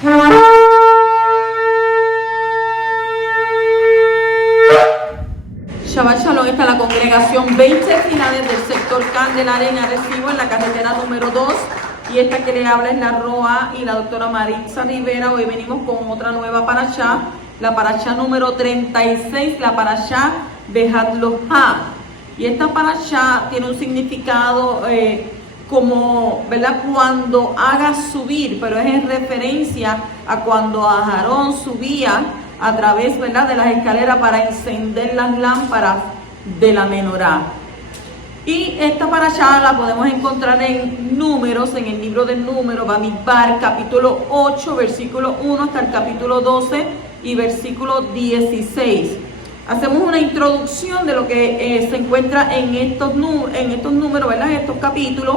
Shabbat Shalom, está la congregación 20 finales del sector Candelaria en Arecibo, en la carretera número 2. Y esta que le habla es la Roa y la doctora Maritza Rivera. Hoy venimos con otra nueva parashá, la parashá número 36, la parashá Behat Lohá. Y esta parashá tiene un significado como, ¿verdad?, cuando hagas subir, pero es en referencia a cuando Aarón subía a través, ¿verdad?, de las escaleras para encender las lámparas de la menorá. Y esta parashá la podemos encontrar en Números, en el libro de Números, Bamidbar, capítulo 8, versículo 1 hasta el capítulo 12 y versículo 16. Hacemos una introducción de lo que se encuentra en estos números, ¿verdad?, en estos capítulos,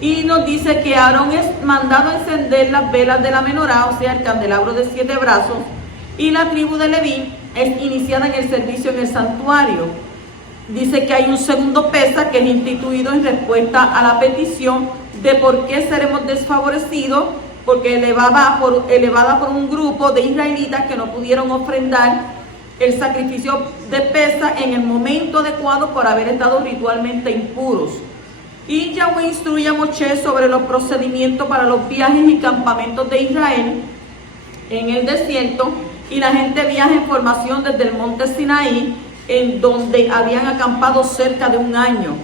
y nos dice que Aarón es mandado a encender las velas de la menorá, o sea, el candelabro de 7 brazos, y la tribu de Leví es iniciada en el servicio en el santuario. Dice que hay un segundo Pesaj que es instituido en respuesta a la petición de por qué seremos desfavorecidos, porque elevada por un grupo de israelitas que no pudieron ofrendar el sacrificio de Pesaj en el momento adecuado por haber estado ritualmente impuros. Y Yahweh instruye a Moshe sobre los procedimientos para los viajes y campamentos de Israel en el desierto, y la gente viaja en formación desde el monte Sinaí, en donde habían acampado cerca de un año.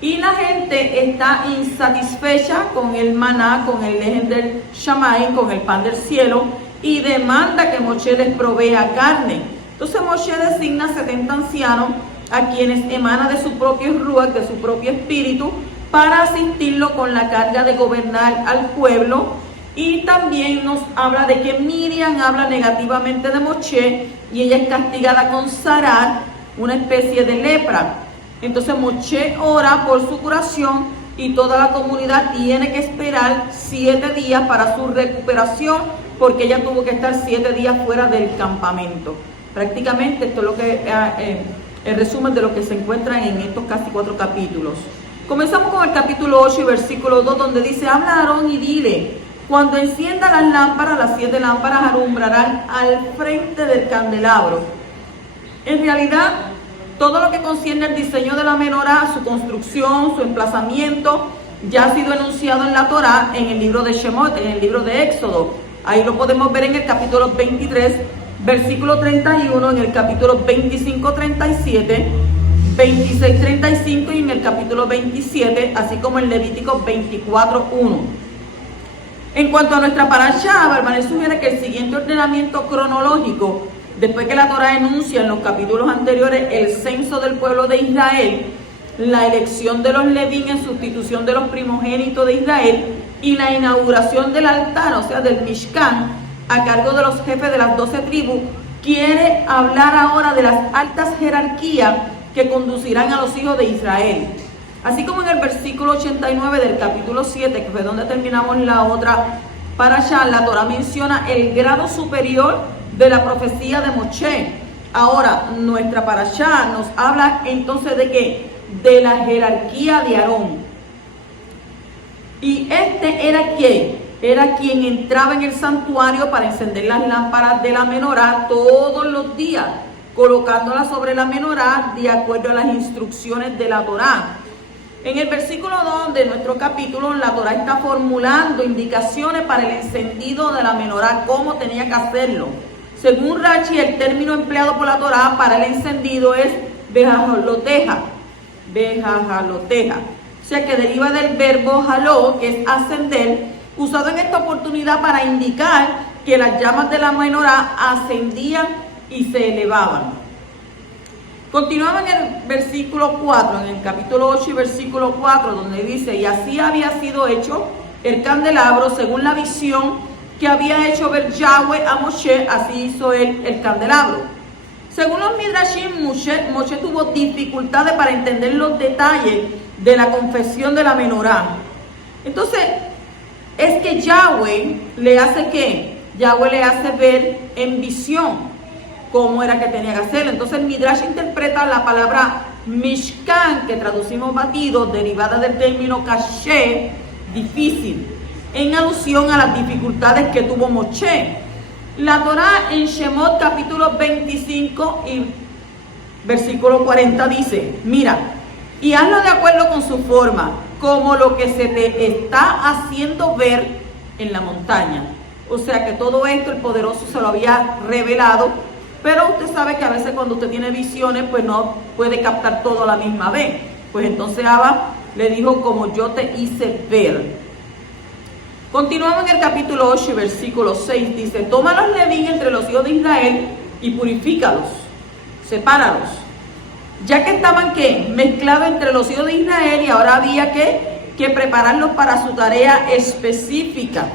Y la gente está insatisfecha con el maná, con el lejen del Shammai, con el pan del cielo, y demanda que Moshe les provea carne. Entonces Moshe designa 70 ancianos a quienes emana de su propio ruach, de su propio espíritu, para asistirlo con la carga de gobernar al pueblo. Y también nos habla de que Miriam habla negativamente de Moshe y ella es castigada con Sarat, una especie de lepra. Entonces Moshe ora por su curación y toda la comunidad tiene que esperar 7 días para su recuperación, porque ella tuvo que estar 7 días fuera del campamento. Prácticamente esto es lo que el resumen de lo que se encuentra en estos casi 4 capítulos. Comenzamos con el capítulo 8 y versículo 2, donde dice: habla a Aarón y dile: cuando encienda las lámparas, las 7 lámparas alumbrarán al frente del candelabro. En realidad, todo lo que concierne al diseño de la menorá, su construcción, su emplazamiento, ya ha sido enunciado en la Torá, en el libro de Shemot, en el libro de Éxodo. Ahí lo podemos ver en el capítulo 23, versículo 31, en el capítulo 25, 37, 26, 35 y en el capítulo 27, así como en Levítico 24, 1. En cuanto a nuestra parashá, Barbanel sugiere que el siguiente ordenamiento cronológico, después que la Torá enuncia en los capítulos anteriores el censo del pueblo de Israel, la elección de los Levín en sustitución de los primogénitos de Israel y la inauguración del altar, o sea, del Mishkan, a cargo de los jefes de las 12 tribus, quiere hablar ahora de las altas jerarquías que conducirán a los hijos de Israel. Así como en el versículo 89 del capítulo 7, que fue donde terminamos la otra parashá, la Torá menciona el grado superior de la profecía de Moshe. Ahora, nuestra parashá nos habla entonces de ¿qué? De la jerarquía de Aarón. Y este era ¿quién? Era quien entraba en el santuario para encender las lámparas de la menorá todos los días, colocándolas sobre la menorá de acuerdo a las instrucciones de la Torá. En el versículo 2 de nuestro capítulo, la Torá está formulando indicaciones para el encendido de la menorá, cómo tenía que hacerlo. Según Rashi, el término empleado por la Torá para el encendido es behajaloteja. O sea que deriva del verbo jaló, que es ascender, usado en esta oportunidad para indicar que las llamas de la menorá ascendían y se elevaban. Continuaba en el versículo 4, en el capítulo 8 y versículo 4, donde dice: y así había sido hecho el candelabro según la visión que había hecho ver Yahweh a Moshe, así hizo él el candelabro. Según los Midrashim, Moshe tuvo dificultades para entender los detalles de la confesión de la menorá. Entonces, es que Yahweh le hace ¿qué? Yahweh le hace ver en visión cómo era que tenía que hacerlo. Entonces el Midrash interpreta la palabra Mishkan, que traducimos batido, derivada del término caché, difícil. en alusión a las dificultades que tuvo Moshe. La Torá en Shemot capítulo 25 y versículo 40 dice, mira, y hazlo de acuerdo con su forma, como lo que se te está haciendo ver en la montaña. O sea que todo esto el poderoso se lo había revelado, pero usted sabe que a veces cuando usted tiene visiones, pues no puede captar todo a la misma vez. Pues entonces Abba le dijo, como yo te hice ver. Continuamos en el capítulo 8, versículo 6, dice, toma los levín entre los hijos de Israel y purifícalos, sepáralos, ya que estaban ¿qué? Mezclados entre los hijos de Israel y ahora había que prepararlos para su tarea específica.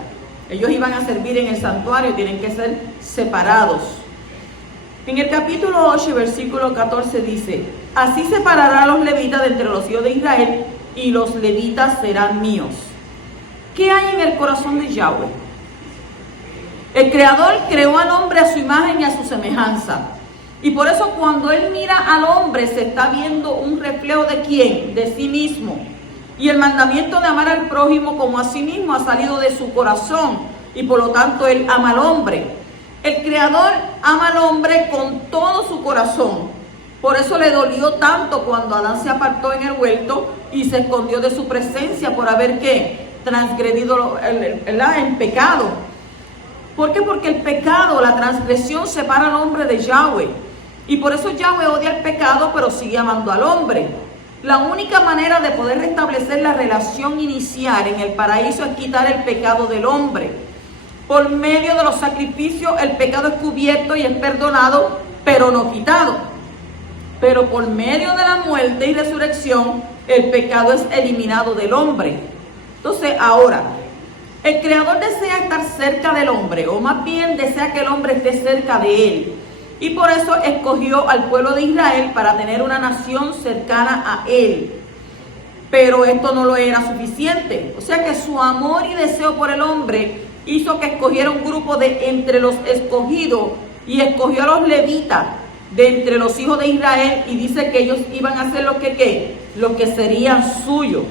Ellos iban a servir en el santuario, tienen que ser separados. En el capítulo 8, versículo 14 dice, así separará a los levitas de entre los hijos de Israel y los levitas serán míos. ¿Qué hay en el corazón de Yahweh? El Creador creó al hombre a su imagen y a su semejanza. Y por eso cuando Él mira al hombre se está viendo un reflejo de ¿quién? De sí mismo. Y el mandamiento de amar al prójimo como a sí mismo ha salido de su corazón. Y por lo tanto Él ama al hombre. El Creador ama al hombre con todo su corazón. Por eso le dolió tanto cuando Adán se apartó en el huerto y se escondió de su presencia por haber ¿qué? Transgredido en pecado. ¿Por qué? Porque el pecado, la transgresión separa al hombre de Yahweh. Y por eso Yahweh odia el pecado, pero sigue amando al hombre. La única manera de poder restablecer la relación inicial en el paraíso es quitar el pecado del hombre. Por medio de los sacrificios el pecado es cubierto y es perdonado, pero no quitado. Pero por medio de la muerte y resurrección el pecado es eliminado del hombre. Entonces ahora, el Creador desea estar cerca del hombre, o más bien desea que el hombre esté cerca de él. Y por eso escogió al pueblo de Israel para tener una nación cercana a él. Pero esto no lo era suficiente. O sea que su amor y deseo por el hombre hizo que escogiera un grupo de entre los escogidos y escogió a los levitas de entre los hijos de Israel y dice que ellos iban a hacer lo que serían suyos.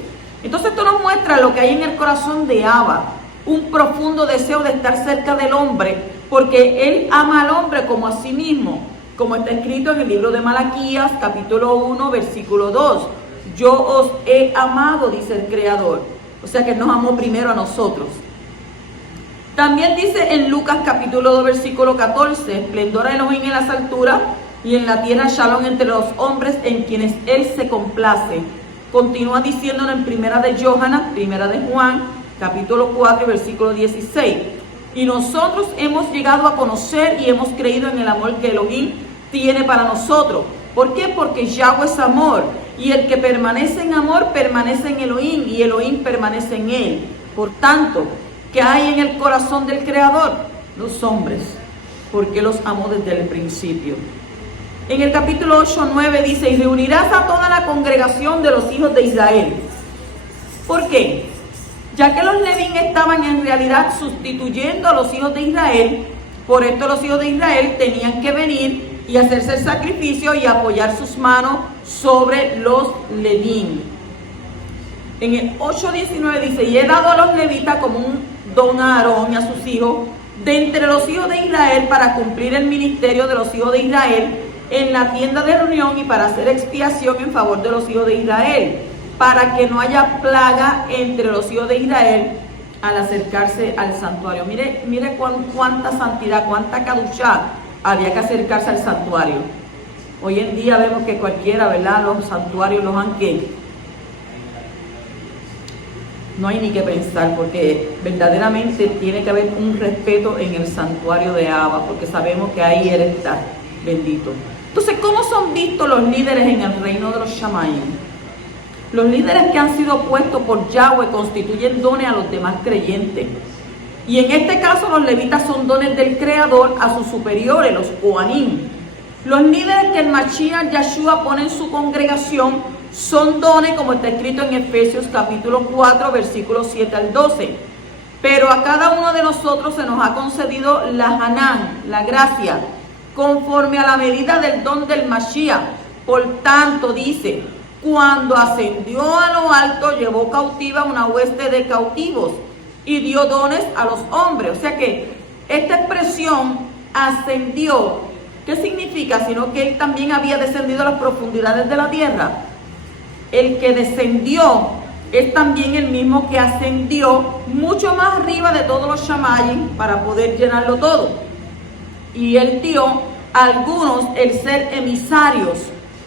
Entonces esto nos muestra lo que hay en el corazón de Abba, un profundo deseo de estar cerca del hombre, porque él ama al hombre como a sí mismo, como está escrito en el libro de Malaquías, capítulo 1, versículo 2. Yo os he amado, dice el Creador. O sea que nos amó primero a nosotros. También dice en Lucas capítulo 2, versículo 14, esplendor a Elohim en las alturas y en la tierra shalom entre los hombres en quienes él se complace. Continúa diciéndolo en primera de Johanna, primera de Juan, capítulo 4, versículo 16. Y nosotros hemos llegado a conocer y hemos creído en el amor que Elohim tiene para nosotros. ¿Por qué? Porque Yahweh es amor. Y el que permanece en amor, permanece en Elohim. Y Elohim permanece en él. Por tanto, ¿qué hay en el corazón del Creador? Los hombres. Porque los amó desde el principio. En el capítulo 8, 9 dice, y reunirás a toda la congregación de los hijos de Israel. ¿Por qué? Ya que los levín estaban en realidad sustituyendo a los hijos de Israel, por esto los hijos de Israel tenían que venir y hacerse el sacrificio y apoyar sus manos sobre los levín. En el 8:19 dice, y he dado a los levitas como un don a Aarón y a sus hijos, de entre los hijos de Israel, para cumplir el ministerio de los hijos de Israel en la tienda de reunión y para hacer expiación en favor de los hijos de Israel, para que no haya plaga entre los hijos de Israel al acercarse al santuario. Mire cuánta santidad, cuánta caduchá había que acercarse al santuario. Hoy en día vemos que cualquiera, ¿verdad? Los santuarios los han que no hay ni que pensar, porque verdaderamente tiene que haber un respeto en el santuario de Abba, porque sabemos que ahí Él está, bendito. Entonces, ¿cómo son vistos los líderes en el reino de los Shamayim? Los líderes que han sido puestos por Yahweh constituyen dones a los demás creyentes. Y en este caso los levitas son dones del Creador a sus superiores, los Kohanim. Los líderes que el Mashiach Yahshua pone en su congregación son dones, como está escrito en Efesios capítulo 4, versículos 7 al 12. Pero a cada uno de nosotros se nos ha concedido la Hanán, la gracia, conforme a la medida del don del Mashiach. Por tanto, dice, cuando ascendió a lo alto, llevó cautiva una hueste de cautivos y dio dones a los hombres. O sea que esta expresión ascendió, ¿qué significa? Sino que él también había descendido a las profundidades de la tierra. El que descendió es también el mismo que ascendió mucho más arriba de todos los shamayim para poder llenarlo todo. Y él dio a algunos el ser emisarios,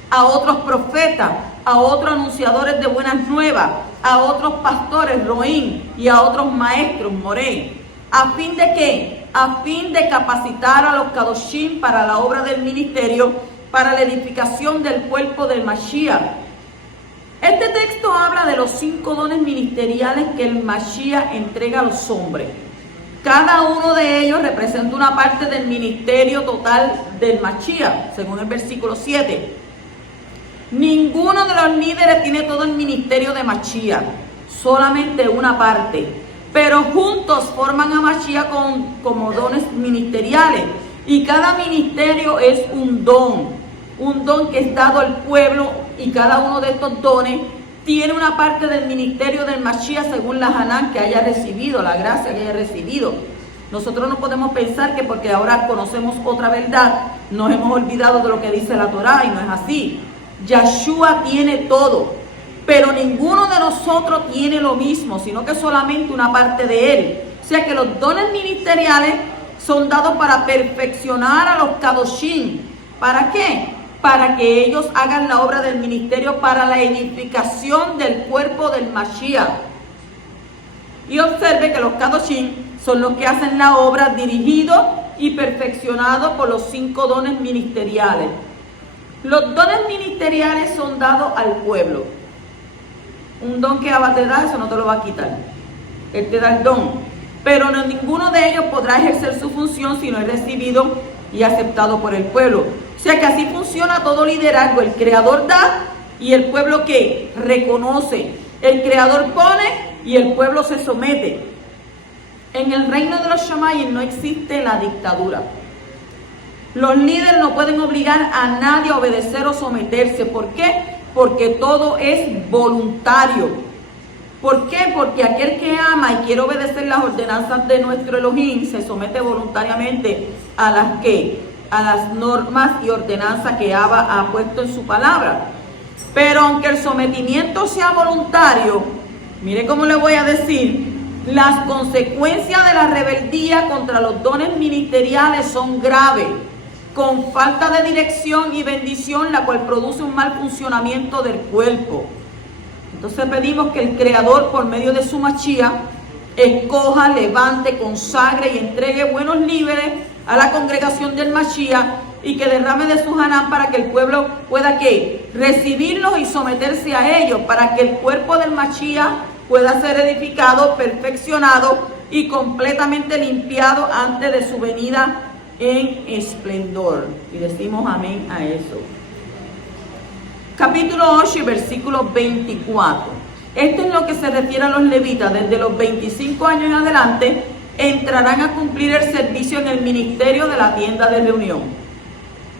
a otros profetas, a otros anunciadores de buenas nuevas, a otros pastores, roín, y a otros maestros, moré. ¿A fin de qué? A fin de capacitar a los kadoshim para la obra del ministerio, para la edificación del cuerpo del Mashiach. Este texto habla de los 5 dones ministeriales que el Mashiach entrega a los hombres. Cada uno de ellos representa una parte del ministerio total del Mashiach, según el versículo 7. Ninguno de los líderes tiene todo el ministerio de Mashiach, solamente una parte. Pero juntos forman a Mashiach como dones ministeriales. Y cada ministerio es un don que es dado al pueblo, y cada uno de estos dones tiene una parte del ministerio del Mashiach según la Hanán que haya recibido, la gracia que haya recibido. Nosotros no podemos pensar que porque ahora conocemos otra verdad, nos hemos olvidado de lo que dice la Torá, y no es así. Yahshua tiene todo, pero ninguno de nosotros tiene lo mismo, sino que solamente una parte de él. O sea que los dones ministeriales son dados para perfeccionar a los kadoshim. ¿Para qué? Para que ellos hagan la obra del ministerio para la edificación del cuerpo del Mashiach. Y observe que los kadoshim son los que hacen la obra dirigidos y perfeccionados por los 5 dones ministeriales. Los dones ministeriales son dados al pueblo. Un don que Abba te da, eso no te lo va a quitar. Él te da el don. Pero no, ninguno de ellos podrá ejercer su función si no es recibido y aceptado por el pueblo. O sea que así funciona todo liderazgo. El Creador da y el pueblo ¿qué? Reconoce. El Creador pone y el pueblo se somete. En el reino de los shamayim no existe la dictadura. Los líderes no pueden obligar a nadie a obedecer o someterse. ¿Por qué? Porque todo es voluntario. ¿Por qué? Porque aquel que ama y quiere obedecer las ordenanzas de nuestro Elohim se somete voluntariamente a las normas y ordenanzas que Abba ha puesto en su palabra. Pero aunque el sometimiento sea voluntario, mire cómo le voy a decir, las consecuencias de la rebeldía contra los dones ministeriales son graves, con falta de dirección y bendición, la cual produce un mal funcionamiento del cuerpo. Entonces pedimos que el Creador, por medio de su Mashiach, escoja, levante, consagre y entregue buenos líderes a la congregación del Mashiach, y que derrame de su Hanán para que el pueblo pueda ¿qué? Recibirlos y someterse a ellos, para que el cuerpo del Mashiach pueda ser edificado, perfeccionado y completamente limpiado antes de su venida en esplendor. Y decimos amén a eso. Capítulo 8 y versículo 24. Esto es lo que se refiere a los levitas. Desde los 25 años en adelante entrarán a cumplir el servicio en el ministerio de la tienda de reunión.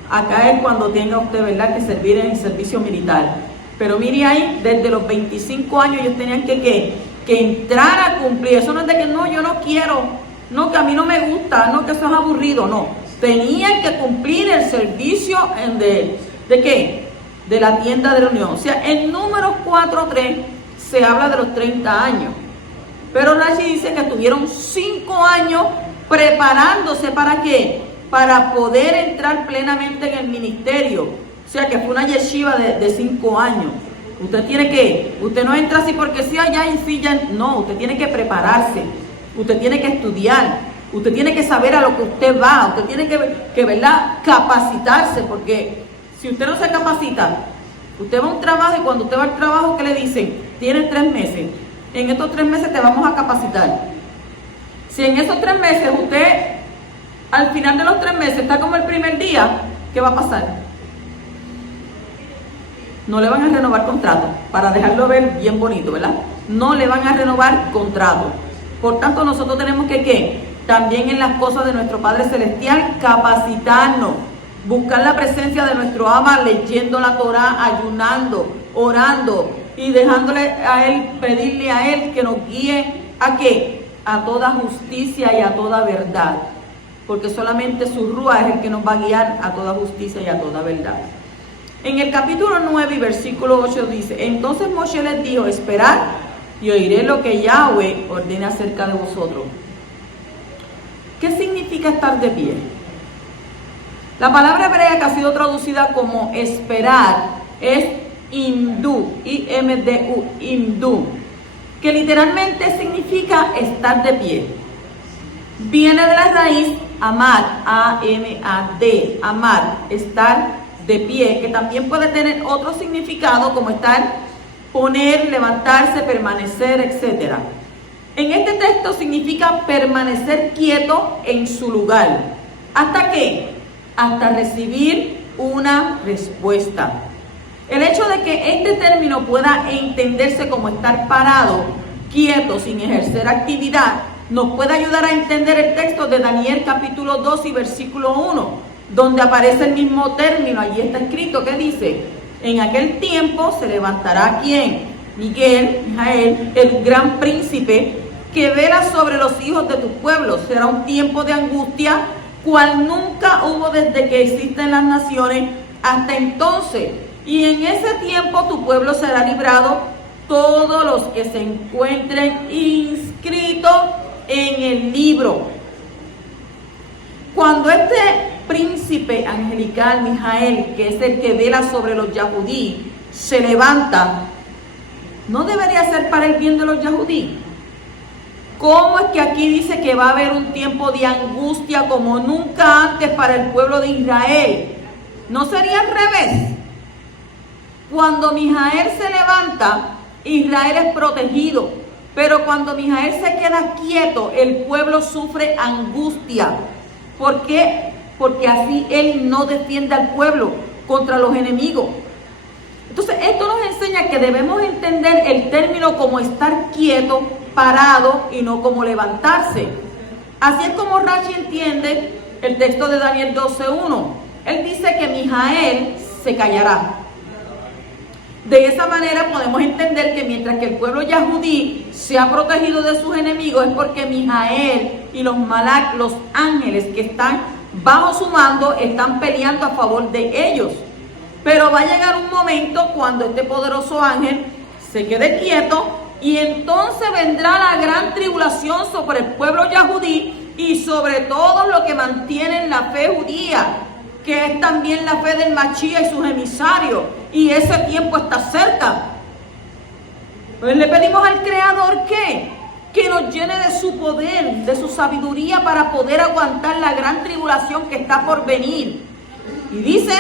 Acá es cuando tenga usted, ¿verdad?, que servir en el servicio militar. Pero mire ahí, desde los 25 años ellos tenían que entrar a cumplir. Eso no es de que no, yo no quiero, no, que a mí no me gusta, no, que eso es aburrido, no. Tenían que cumplir el servicio ¿de qué? De la tienda de reunión. O sea, en Números 4:3 se habla de los 30 años. Pero Rashi dice que estuvieron 5 años preparándose ¿para qué? Para poder entrar plenamente en el ministerio. O sea, que fue una yeshiva de 5 años. Usted no entra así porque sí, allá y sí, ya. No, usted tiene que prepararse. Usted tiene que estudiar. Usted tiene que saber a lo que usted va. Usted tiene que ¿verdad?, capacitarse, porque si usted no se capacita, usted va a un trabajo, y cuando usted va al trabajo, ¿qué le dicen? Tienes 3 meses. En estos 3 meses te vamos a capacitar. Si en esos 3 meses usted, al final de los 3 meses, está como el primer día, ¿qué va a pasar? No le van a renovar contrato, para dejarlo ver bien bonito, ¿verdad? No le van a renovar contrato. Por tanto, nosotros tenemos que, ¿qué? También en las cosas de nuestro Padre Celestial, capacitarnos, buscar la presencia de nuestro Ama, leyendo la Torá, ayunando, orando y dejándole a Él, pedirle a Él que nos guíe a qué, a toda justicia y a toda verdad, porque solamente su Rúa es el que nos va a guiar a toda justicia y a toda verdad. En el capítulo 9 y versículo 8 dice: entonces Moshe les dijo, esperad y oiré lo que Yahweh ordena acerca de vosotros. ¿Qué significa estar de pie? La palabra hebrea que ha sido traducida como esperar es imdu, I-M-D-U, imdu, que literalmente significa estar de pie. Viene de la raíz amad, A-M-A-D, amad, estar de pie, que también puede tener otro significado como estar, poner, levantarse, permanecer, etc. En este texto significa permanecer quieto en su lugar. ¿Hasta qué? Hasta recibir una respuesta. El hecho de que este término pueda entenderse como estar parado, quieto, sin ejercer actividad, nos puede ayudar a entender el texto de Daniel capítulo 2 y versículo 1, donde aparece el mismo término. Allí está escrito que dice: en aquel tiempo se levantará ¿quién? Mijael, el gran príncipe, que vela sobre los hijos de tu pueblo. Será un tiempo de angustia, cual nunca hubo desde que existen las naciones hasta entonces. Y en ese tiempo tu pueblo será librado, todos los que se encuentren inscritos en el libro. Cuando este príncipe angelical, Mijael, que es el que vela sobre los Yahudí, se levanta, ¿no debería ser para el bien de los Yahudí? ¿Cómo es que aquí dice que va a haber un tiempo de angustia como nunca antes para el pueblo de Israel? ¿No sería al revés? Cuando Mijael se levanta, Israel es protegido, pero cuando Mijael se queda quieto, el pueblo sufre angustia. ¿Por qué? Porque así él no defiende al pueblo contra los enemigos. Entonces esto nos enseña que debemos entender el término como estar quieto, parado, y no como levantarse. Así es como Rashi entiende el texto de Daniel 12:1. Él dice que Mijael se callará. De esa manera podemos entender que mientras que el pueblo yahudí se ha protegido de sus enemigos, es porque Mijael y los malak, los ángeles que están bajo su mando, están peleando a favor de ellos. Pero va a llegar un momento cuando este poderoso ángel se quede quieto, y entonces vendrá la gran tribulación sobre el pueblo yahudí y sobre todos los que mantienen la fe judía, que es también la fe del Mashiach y sus emisarios, y ese tiempo está cerca. Pues le pedimos al Creador que nos llene de su poder, de su sabiduría, para poder aguantar la gran tribulación que está por venir. Y dice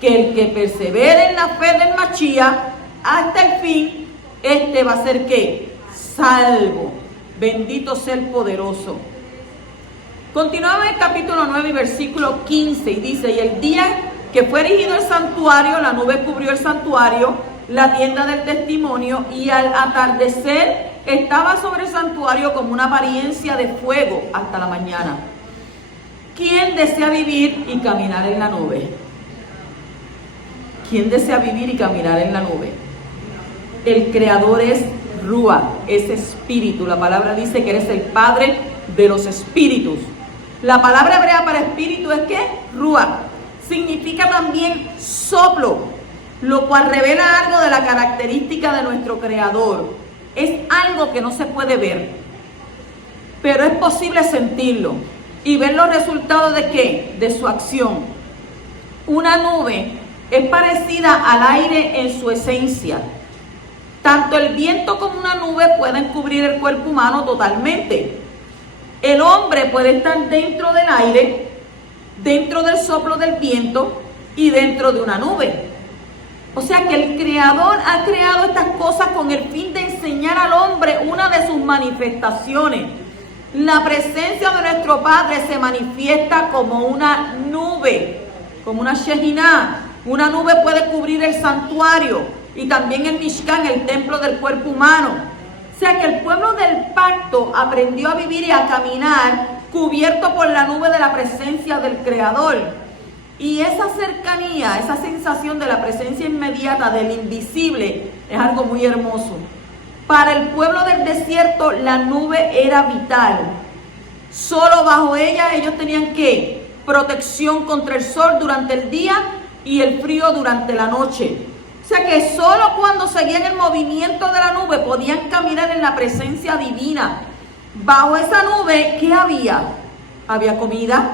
que el que persevere en la fe del Mashiach hasta el fin, este va a ser ¿qué? Salvo. Bendito sea el poderoso. Continuamos en el capítulo 9 y versículo 15, y dice: y el día que fue erigido el santuario, la nube cubrió el santuario, la tienda del testimonio, y al atardecer estaba sobre el santuario como una apariencia de fuego hasta la mañana. ¿Quién desea vivir y caminar en la nube? ¿Quién desea vivir y caminar en la nube? El Creador es Rúa, es espíritu. La palabra dice que eres el Padre de los espíritus. La palabra hebrea para espíritu es ¿qué? Rúa. Significa también soplo, lo cual revela algo de la característica de nuestro Creador. Es algo que no se puede ver, pero es posible sentirlo y ver los resultados de ¿qué? De su acción. Una nube es parecida al aire en su esencia. Tanto el viento como una nube pueden cubrir el cuerpo humano totalmente. El hombre puede estar dentro del aire, dentro del soplo del viento y dentro de una nube. O sea que el Creador ha creado estas cosas con el fin de enseñar al hombre una de sus manifestaciones. La presencia de nuestro Padre se manifiesta como una nube, como una Shekinah. Una nube puede cubrir el santuario y también el Mishkan, el templo del cuerpo humano. O sea que el pueblo del pacto aprendió a vivir y a caminar cubierto por la nube de la presencia del Creador. Y esa cercanía, esa sensación de la presencia inmediata del invisible es algo muy hermoso. Para el pueblo del desierto la nube era vital. Solo bajo ella ellos tenían que protección contra el sol durante el día y el frío durante la noche. O sea que solo cuando seguían el movimiento de la nube podían caminar en la presencia divina. Bajo esa nube, ¿qué había? Había comida,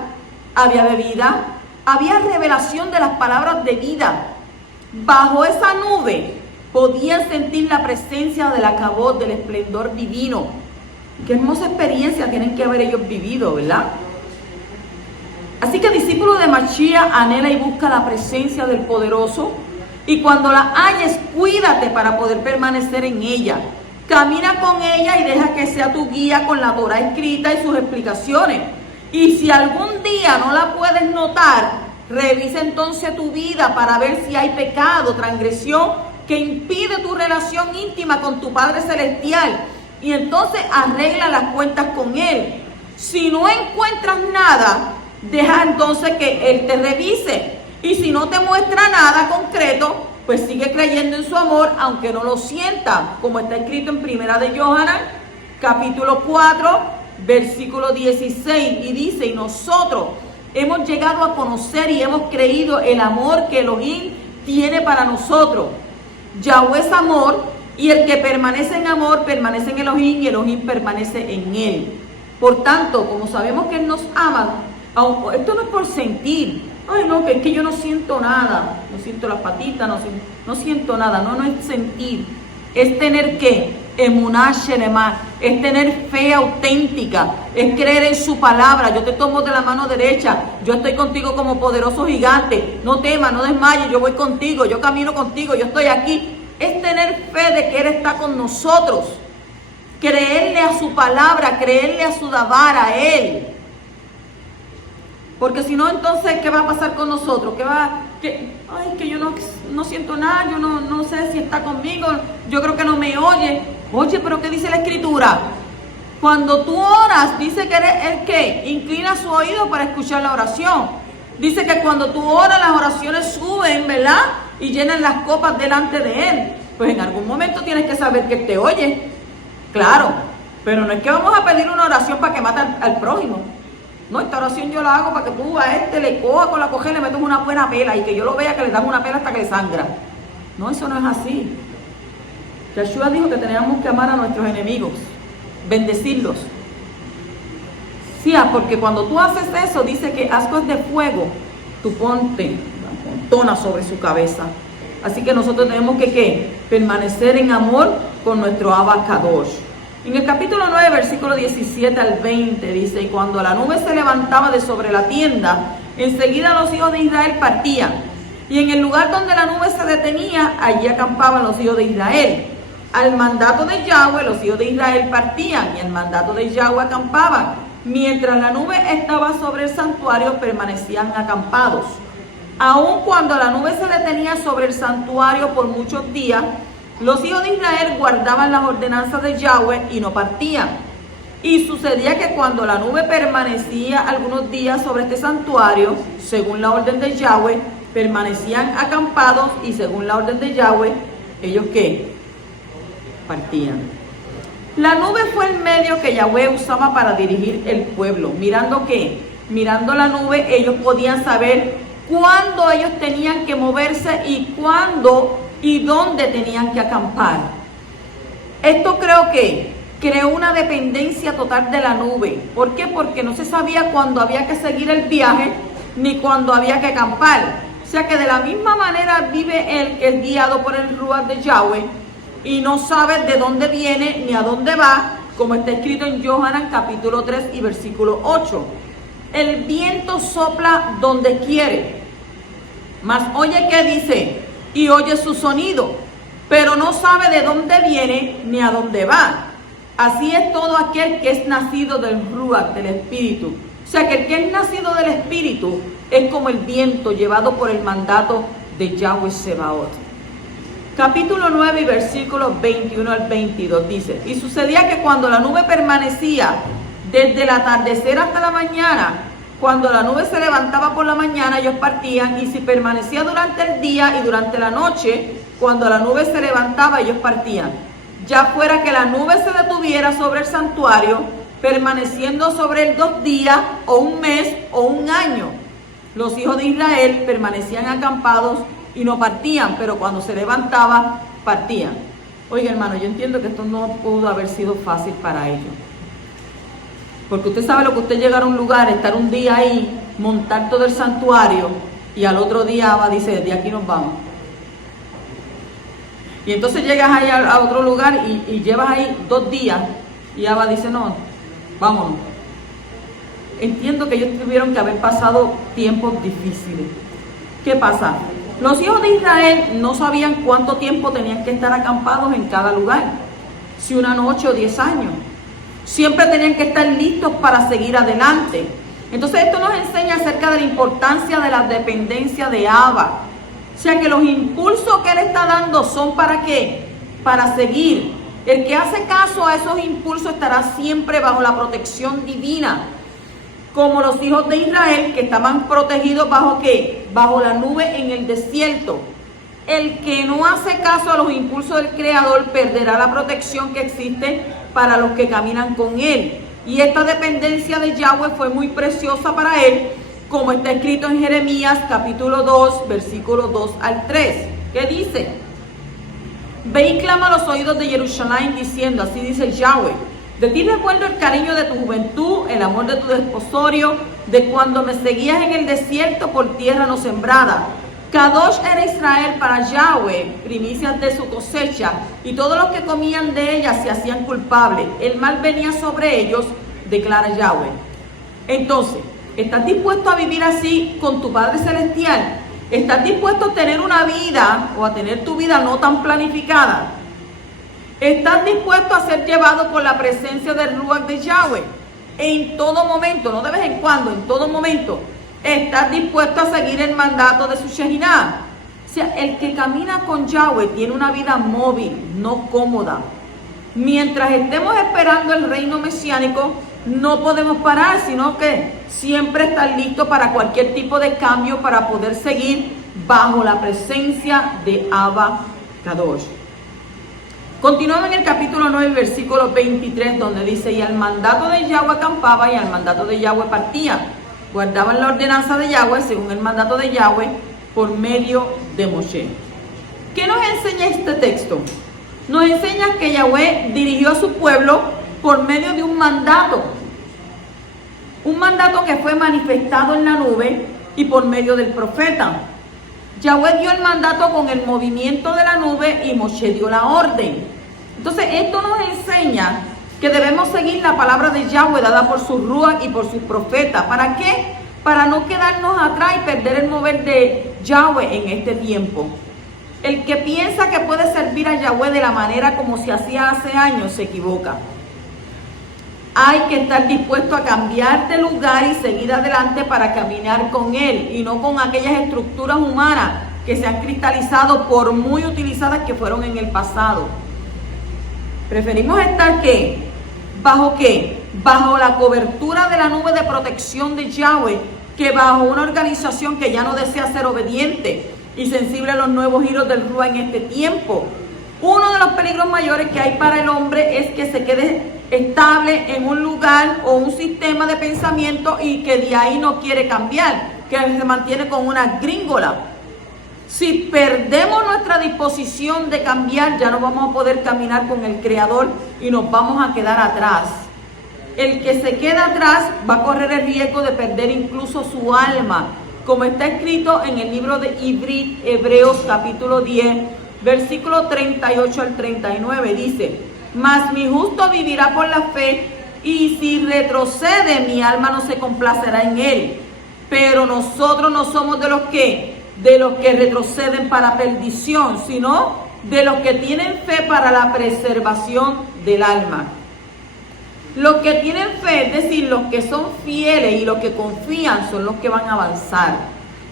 había bebida, había revelación de las palabras de vida. Bajo esa nube podían sentir la presencia del acabot, del esplendor divino. Qué hermosa experiencia tienen que haber ellos vivido, ¿verdad? Así que el discípulo de Mashiach anhela y busca la presencia del Poderoso. Y cuando la halles, cuídate para poder permanecer en ella. Camina con ella y deja que sea tu guía con la Torah escrita y sus explicaciones. Y si algún día no la puedes notar, revisa entonces tu vida para ver si hay pecado, transgresión que impide tu relación íntima con tu Padre Celestial. Y entonces arregla las cuentas con Él. Si no encuentras nada, deja entonces que Él te revise. Y si no te muestra nada concreto, pues sigue creyendo en su amor, aunque no lo sienta, como está escrito en Primera de Yohanan, capítulo 4, versículo 16, y dice, y nosotros hemos llegado a conocer y hemos creído el amor que Elohim tiene para nosotros. Yahweh es amor, y el que permanece en amor, permanece en Elohim, y Elohim permanece en él. Por tanto, como sabemos que Él nos ama, esto no es por sentir, ay no, que es que yo no siento nada, no siento las patitas, no siento nada, no es sentir, es tener que, emuná shelema, es tener fe auténtica, es creer en su palabra. Yo te tomo de la mano derecha, yo estoy contigo como poderoso gigante, no temas, no desmayes, yo voy contigo, yo camino contigo, yo estoy aquí. Es tener fe de que Él está con nosotros, creerle a su palabra, creerle a su davar, a Él. Porque si no, entonces, ¿qué va a pasar con nosotros? Que yo no siento nada, yo no sé si está conmigo, yo creo que no me oye. Oye, pero ¿qué dice la Escritura? Cuando tú oras, dice que eres el que inclina su oído para escuchar la oración. Dice que cuando tú oras, las oraciones suben, ¿verdad? Y llenan las copas delante de Él. Pues en algún momento tienes que saber que Él te oye. Claro, pero no es que vamos a pedir una oración para que mate al prójimo. No, esta oración yo la hago para que tú a este le cojas con la coge y le metas una buena pela y que yo lo vea que le das una pela hasta que le sangra. No, eso no es así. Yeshua dijo que teníamos que amar a nuestros enemigos, bendecirlos. Sí, porque cuando tú haces eso, dice que ascuas de fuego, tú ponte, montona sobre su cabeza. Así que nosotros tenemos que ¿qué? Permanecer en amor con nuestro Abba Kadosh. En el capítulo 9, versículo 17 al 20, dice, y cuando la nube se levantaba de sobre la tienda, enseguida los hijos de Israel partían. Y en el lugar donde la nube se detenía, allí acampaban los hijos de Israel. Al mandato de Yahweh, los hijos de Israel partían, y al mandato de Yahweh acampaban. Mientras la nube estaba sobre el santuario, permanecían acampados. Aun cuando la nube se detenía sobre el santuario por muchos días, los hijos de Israel guardaban las ordenanzas de Yahweh y no partían. Y sucedía que cuando la nube permanecía algunos días sobre este santuario, según la orden de Yahweh, permanecían acampados, y según la orden de Yahweh, ¿ellos qué? Partían. La nube fue el medio que Yahweh usaba para dirigir el pueblo. ¿Mirando qué? Mirando la nube, ellos podían saber cuándo ellos tenían que moverse y cuándo y dónde tenían que acampar. Esto creo que creó una dependencia total de la nube. ¿Por qué? Porque no se sabía cuándo había que seguir el viaje ni cuándo había que acampar. O sea que de la misma manera vive el que es guiado por el Ruach de Yahweh y no sabe de dónde viene ni a dónde va, como está escrito en Yohanan capítulo 3 y versículo 8. El viento sopla donde quiere, mas oye qué dice y oye su sonido, pero no sabe de dónde viene ni a dónde va. Así es todo aquel que es nacido del Ruach, del Espíritu. O sea que el que es nacido del Espíritu es como el viento llevado por el mandato de Yahweh Sebaot. Capítulo 9 y versículos 21 al 22 dice, y sucedía que cuando la nube permanecía desde el atardecer hasta la mañana, cuando la nube se levantaba por la mañana, ellos partían, y si permanecía durante el día y durante la noche, cuando la nube se levantaba, ellos partían. ya fuera que la nube se detuviera sobre el santuario, permaneciendo sobre él 2 días, o 1 mes, o 1 año. Los hijos de Israel permanecían acampados y no partían, pero cuando se levantaba, partían. Oiga, hermano, yo entiendo que esto no pudo haber sido fácil para ellos. Porque usted sabe lo que usted llegar a un lugar, estar un día ahí, montar todo el santuario, y al otro día Abba dice, de aquí nos vamos. Y entonces llegas ahí a otro lugar y llevas ahí 2 días, y Abba dice, no, vámonos. Entiendo que ellos tuvieron que haber pasado tiempos difíciles. ¿Qué pasa? Los hijos de Israel no sabían cuánto tiempo tenían que estar acampados en cada lugar, si 1 noche o 10 años. Siempre tenían que estar listos para seguir adelante. Entonces esto nos enseña acerca de la importancia de la dependencia de Abba. O sea que los impulsos que Él está dando son ¿para qué? Para seguir. El que hace caso a esos impulsos estará siempre bajo la protección divina. Como los hijos de Israel que estaban protegidos ¿bajo qué? Bajo la nube en el desierto. El que no hace caso a los impulsos del Creador perderá la protección que existe para los que caminan con Él. Y esta dependencia de Yahweh fue muy preciosa para Él, como está escrito en Jeremías capítulo 2, versículos 2 al 3. ¿Qué dice? Ve y clama a los oídos de Jerusalén diciendo, así dice Yahweh, de ti recuerdo el cariño de tu juventud, el amor de tu desposorio, de cuando me seguías en el desierto por tierra no sembrada. Kadosh era Israel para Yahweh, primicias de su cosecha, y todos los que comían de ella se hacían culpables. El mal venía sobre ellos, declara Yahweh. Entonces, ¿estás dispuesto a vivir así con tu Padre Celestial? ¿Estás dispuesto a tener una vida o a tener tu vida no tan planificada? ¿Estás dispuesto a ser llevado por la presencia del Ruach de Yahweh? En todo momento, no de vez en cuando, en todo momento. ¿Estás dispuesto a seguir el mandato de su Shekinah? O sea, el que camina con Yahweh tiene una vida móvil, no cómoda. Mientras estemos esperando el reino mesiánico, no podemos parar, sino que siempre estar listos para cualquier tipo de cambio para poder seguir bajo la presencia de Abba Kadosh. Continuamos en el capítulo 9, versículo 23, donde dice, y al mandato de Yahweh acampaba y al mandato de Yahweh partía. Guardaban la ordenanza de Yahweh según el mandato de Yahweh por medio de Moshe. ¿Qué nos enseña este texto? Nos enseña que Yahweh dirigió a su pueblo por medio de un mandato que fue manifestado en la nube y por medio del profeta. Yahweh dio el mandato con el movimiento de la nube y Moshe dio la orden. Entonces esto nos enseña que debemos seguir la palabra de Yahweh dada por su Ruach y por sus profetas. ¿Para qué? Para no quedarnos atrás y perder el mover de Yahweh en este tiempo. El que piensa que puede servir a Yahweh de la manera como se hacía hace años se equivoca. Hay que estar dispuesto a cambiar de lugar y seguir adelante para caminar con Él y no con aquellas estructuras humanas que se han cristalizado por muy utilizadas que fueron en el pasado. Preferimos estar ¿qué? ¿Bajo qué? Bajo la cobertura de la nube de protección de Yahweh, que bajo una organización que ya no desea ser obediente y sensible a los nuevos giros del Ruach en este tiempo. Uno de los peligros mayores que hay para el hombre es que se quede estable en un lugar o un sistema de pensamiento y que de ahí no quiere cambiar, que se mantiene con una gringola. Si perdemos nuestra disposición de cambiar, ya no vamos a poder caminar con el Creador y nos vamos a quedar atrás. El que se queda atrás va a correr el riesgo de perder incluso su alma, como está escrito en el libro de Ibrit, Hebreos capítulo 10, versículo 38 al 39, dice, mas mi justo vivirá por la fe, y si retrocede, mi alma no se complacerá en él. Pero nosotros no somos de los que retroceden para perdición, sino de los que tienen fe para la preservación del alma. Los que tienen fe, es decir, los que son fieles y los que confían, son los que van a avanzar.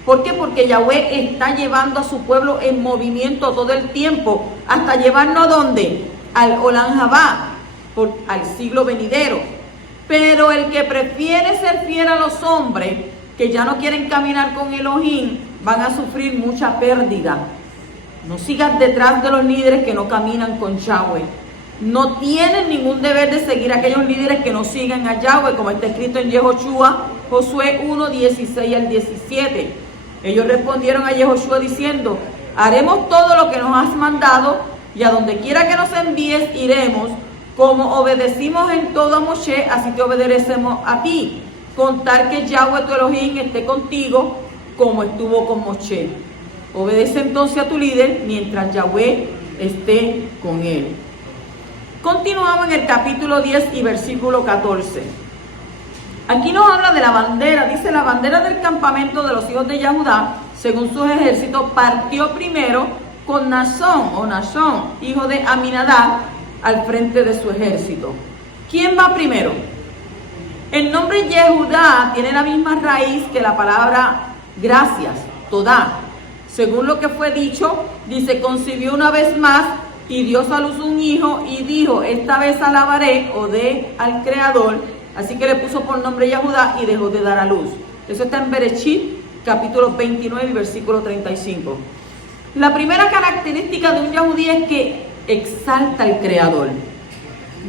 ¿Por qué? Porque Yahweh está llevando a su pueblo en movimiento todo el tiempo, hasta llevarnos ¿a dónde? Al Olam Habá, al siglo venidero. Pero el que prefiere ser fiel a los hombres, que ya no quieren caminar con Elohim, van a sufrir mucha pérdida. No sigas detrás de los líderes que no caminan con Yahweh. No tienen ningún deber de seguir a aquellos líderes que no sigan a Yahweh, como está escrito en Yehoshua, Josué 1, 16 al 17. Ellos respondieron a Yehoshua diciendo: haremos todo lo que nos has mandado, y a donde quiera que nos envíes iremos. Como obedecimos en todo a Moshe, así te obedecemos a ti. Contar que Yahweh tu Elohim esté contigo, como estuvo con Moshe. Obedece entonces a tu líder mientras Yahweh esté con él. Continuamos en el capítulo 10 y versículo 14. Aquí nos habla de la bandera. Dice: la bandera del campamento de los hijos de Yahudá, según sus ejércitos, partió primero con Naasón, hijo de Aminadab, al frente de su ejército. ¿Quién va primero? El nombre Yehudá tiene la misma raíz que la palabra gracias, Todá. Según lo que fue dicho, dice: concibió una vez más y dio a luz un hijo y dijo: esta vez alabaré o de al Creador. Así que le puso por nombre Yehudá y dejó de dar a luz. Eso está en Bereshit, capítulo 29 y versículo 35. La primera característica de un yahudí es que exalta al Creador.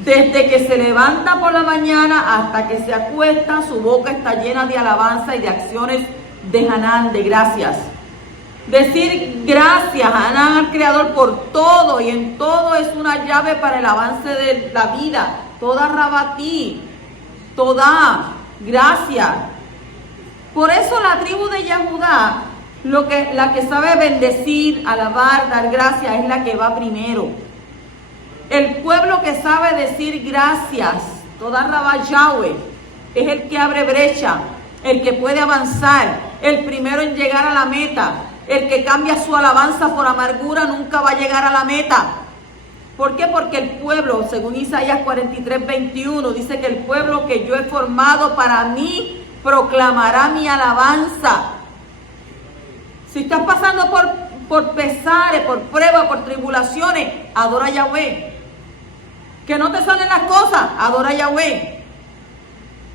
Desde que se levanta por la mañana hasta que se acuesta, su boca está llena de alabanza y de acciones de Hanán, de gracias. Decir gracias, Hanán, al Creador por todo, y en todo es una llave para el avance de la vida. Toda rabatí, toda gracias. Por eso la tribu de Yehudá, la que sabe bendecir, alabar, dar gracias, es la que va primero. El pueblo que sabe decir gracias, toda Rabá Yahweh, es el que abre brecha, el que puede avanzar, el primero en llegar a la meta. El que cambia su alabanza por amargura nunca va a llegar a la meta. ¿Por qué? Porque el pueblo, según Isaías 43, 21, dice que el pueblo que yo he formado para mí proclamará mi alabanza. Si estás pasando por pesares, por pruebas, por tribulaciones, adora a Yahweh. Que no te salen las cosas, adora a Yahweh.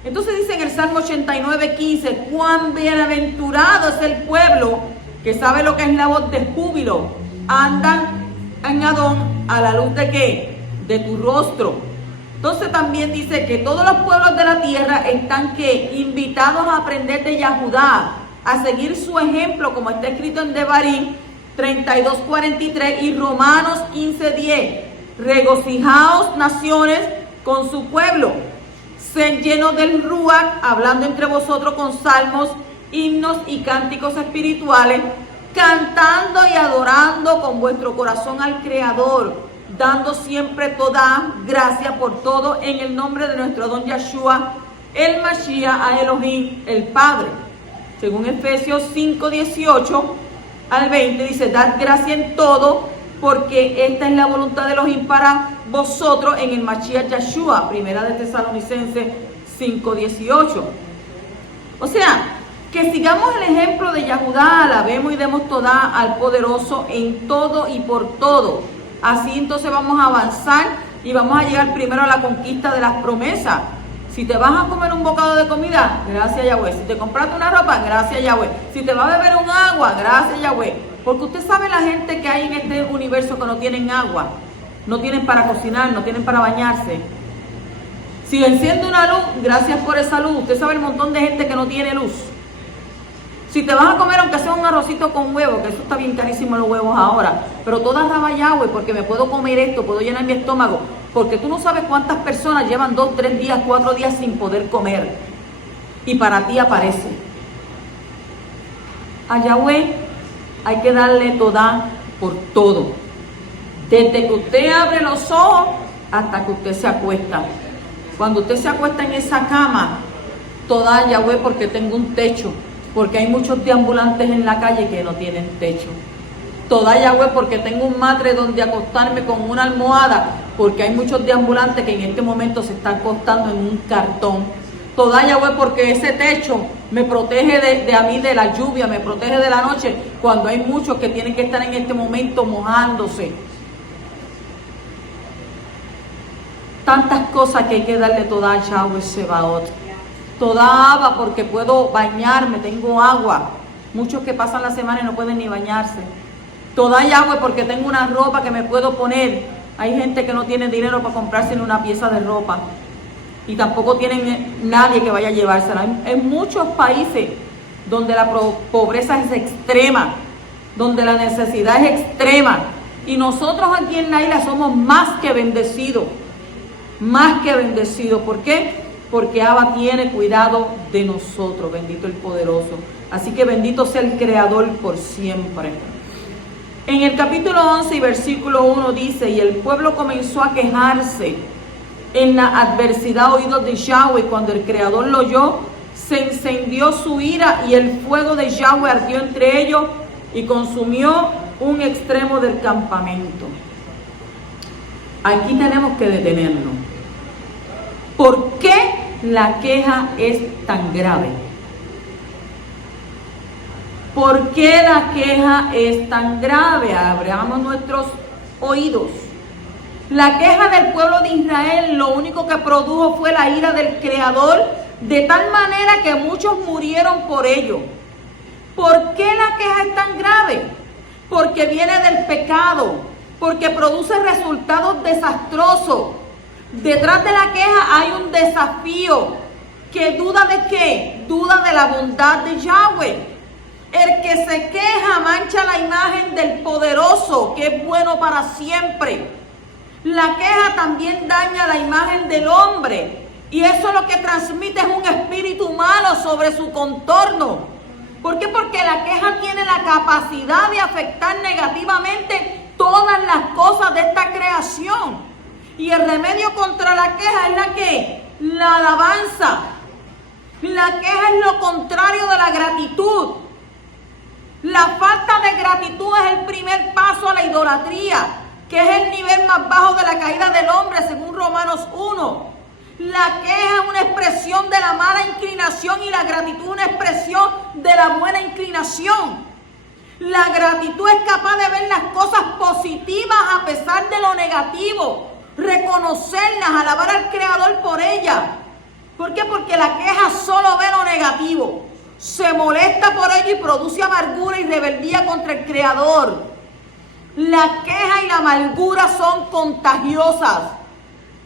Entonces dice en el Salmo 89, 15, cuán bienaventurado es el pueblo que sabe lo que es la voz de júbilo. Andan en Adón a la luz de ¿qué? De tu rostro. Entonces también dice que todos los pueblos de la tierra están ¿qué? Invitados a aprender de Yahudá, a seguir su ejemplo, como está escrito en Devarim 32:43 y Romanos 15:10. Regocijaos, naciones, con su pueblo. Sed llenos del Ruach, hablando entre vosotros con salmos, himnos y cánticos espirituales, cantando y adorando con vuestro corazón al Creador, dando siempre toda gracia por todo en el nombre de nuestro don Yeshua, el Mashiach, a Elohim, el Padre. Según Efesios 5:18 al 20, dice: dad gracia en todo, porque esta es la voluntad de Elohim para vosotros en el Mashiach Yeshua. Primera de Tesalonicenses 5:18. O sea, que sigamos el ejemplo de Yahudá, alabemos y demos toda al poderoso en todo y por todo. Así entonces vamos a avanzar y vamos a llegar primero a la conquista de las promesas. Si te vas a comer un bocado de comida, gracias a Yahweh. Si te compraste una ropa, gracias a Yahweh. Si te vas a beber un agua, gracias a Yahweh. Porque usted sabe la gente que hay en este universo que no tienen agua, no tienen para cocinar, no tienen para bañarse. Si enciende una luz, gracias por esa luz. Usted sabe el montón de gente que no tiene luz. Si te vas a comer aunque sea un arrocito con huevo, que eso está bien carísimo los huevos ahora, pero toda raba Yahweh, porque me puedo comer esto, puedo llenar mi estómago, porque tú no sabes cuántas personas llevan 2, 3 días, 4 días sin poder comer, y para ti aparece. A Yahweh hay que darle toda por todo, desde que usted abre los ojos hasta que usted se acuesta. Cuando usted se acuesta en esa cama, toda a Yahweh, porque tengo un techo. Porque hay muchos deambulantes en la calle que no tienen techo. Toda Yahweh, porque tengo un matre donde acostarme con una almohada, porque hay muchos deambulantes que en este momento se están acostando en un cartón. Toda Yahweh, porque ese techo me protege de a mí de la lluvia, me protege de la noche, cuando hay muchos que tienen que estar en este momento mojándose. Tantas cosas que hay que darle toda a Yahweh Sebaot. Toda agua, porque puedo bañarme, tengo agua. Muchos que pasan la semana y no pueden ni bañarse. Toda agua, porque tengo una ropa que me puedo poner. Hay gente que no tiene dinero para comprarse ni una pieza de ropa y tampoco tienen nadie que vaya a llevársela. En muchos países donde la pobreza es extrema, donde la necesidad es extrema, y nosotros aquí en la isla somos más que bendecidos. Más que bendecidos. ¿Por qué? Porque Abba tiene cuidado de nosotros. Bendito el poderoso. Así que bendito sea el Creador por siempre. En el capítulo 11 y versículo 1 dice: y el pueblo comenzó a quejarse en la adversidad oídos de Yahweh. Cuando el Creador lo oyó, se encendió su ira y el fuego de Yahweh ardió entre ellos y consumió un extremo del campamento. Aquí tenemos que detenernos. ¿Por qué la queja es tan grave? ¿Por qué la queja es tan grave? Abramos nuestros oídos. La queja del pueblo de Israel lo único que produjo fue la ira del Creador, de tal manera que muchos murieron por ello. ¿Por qué la queja es tan grave? Porque viene del pecado, porque produce resultados desastrosos. Detrás de la queja hay un desafío. ¿Que duda de qué? Duda de la bondad de Yahweh. El que se queja mancha la imagen del poderoso, que es bueno para siempre. La queja también daña la imagen del hombre, y eso lo que transmite es un espíritu malo sobre su contorno. ¿Por qué? Porque la queja tiene la capacidad de afectar negativamente todas las cosas de esta creación. Y el remedio contra la queja es la que, la alabanza. La queja es lo contrario de la gratitud. La falta de gratitud es el primer paso a la idolatría, que es el nivel más bajo de la caída del hombre, según Romanos 1. La queja es una expresión de la mala inclinación y la gratitud una expresión de la buena inclinación. La gratitud es capaz de ver las cosas positivas a pesar de lo negativo, reconocerlas, alabar al Creador por ellas. ¿Por qué? Porque la queja solo ve lo negativo, se molesta por ello y produce amargura y rebeldía contra el Creador. La queja y la amargura son contagiosas.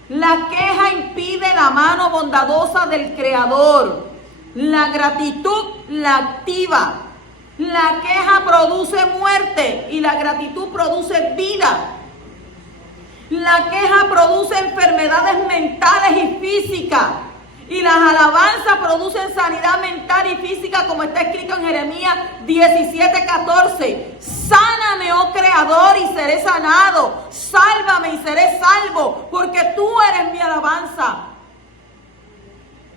La queja impide la mano bondadosa del Creador. La gratitud la activa. La queja produce muerte y la gratitud produce vida. La queja produce enfermedades mentales y físicas. Y las alabanzas producen sanidad mental y física, como está escrito en Jeremías 17:14. Sáname, oh Creador, y seré sanado. Sálvame y seré salvo, porque tú eres mi alabanza.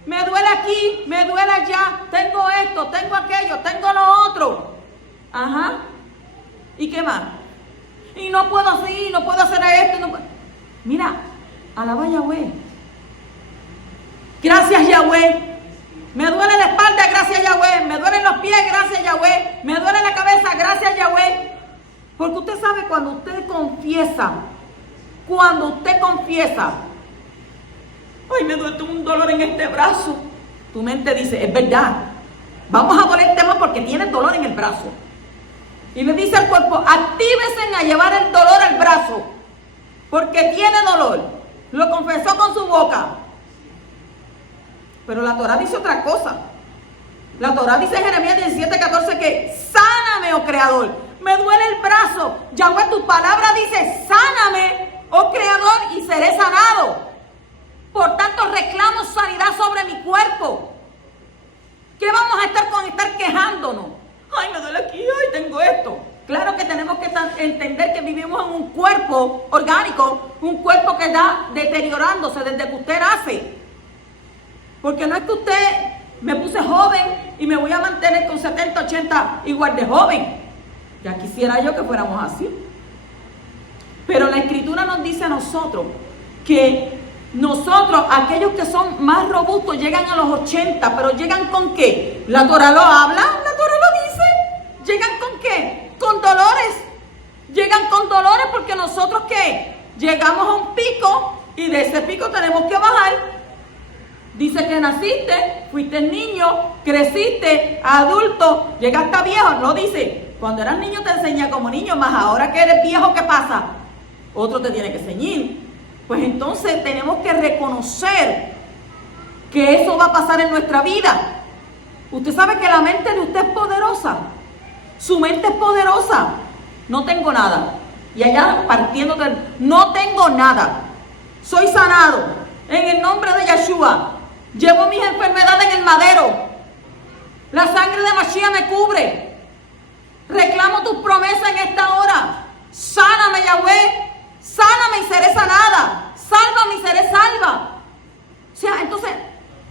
Me duele aquí, me duele allá. Tengo esto, tengo aquello, tengo lo otro. Ajá. ¿Y qué más? Y no puedo así, no puedo hacer esto. No puedo. Mira, alaba a Yahweh. Gracias, Yahweh. Me duele la espalda, gracias, Yahweh. Me duelen los pies, gracias, Yahweh. Me duele la cabeza, gracias, Yahweh. Porque usted sabe cuando usted confiesa, ay, me duele un dolor en este brazo. Tu mente dice, es verdad. Vamos a dolerte más porque tienes dolor en el brazo. Y le dice al cuerpo, actívese a llevar el dolor al brazo, porque tiene dolor. Lo confesó con su boca. Pero la Torah dice otra cosa. La Torah dice en Jeremías 17:14 que sáname, oh Creador. Me duele el brazo. Yahweh, tu palabra dice, sáname, oh Creador, y seré sanado. Por tanto, reclamo sanidad sobre mi cuerpo. ¿Qué vamos a estar quejándonos? Ay, me duele aquí, ay, tengo esto. Claro que tenemos que entender que vivimos en un cuerpo orgánico, un cuerpo que está deteriorándose desde que usted nace. Porque no es que usted me puse joven y me voy a mantener con 70, 80 igual de joven. Ya quisiera yo que fuéramos así. Pero la Escritura nos dice a nosotros que nosotros, aquellos que son más robustos, llegan a los 80, pero ¿llegan con qué? La Torah lo habla, la Torah lo dice. ¿Llegan con qué? Con dolores. Llegan con dolores porque nosotros ¿qué? Llegamos a un pico y de ese pico tenemos que bajar. Dice que naciste, fuiste niño, creciste, adulto, llegaste a viejo. No dice, cuando eras niño te enseña como niño, más ahora que eres viejo, ¿qué pasa? otro te tiene que ceñir. Pues entonces tenemos que reconocer que eso va a pasar en nuestra vida. Usted sabe que la mente de usted es poderosa. Su mente es poderosa. No tengo nada. Y allá partiendo no tengo nada. Soy sanado en el nombre de Yeshua. Llevo mis enfermedades en el madero. La sangre de Mashiach me cubre. Reclamo tus promesas en esta hora. Sáname, Yahweh. Sáname y seré sanada. Sálvame y seré salva. O sea, entonces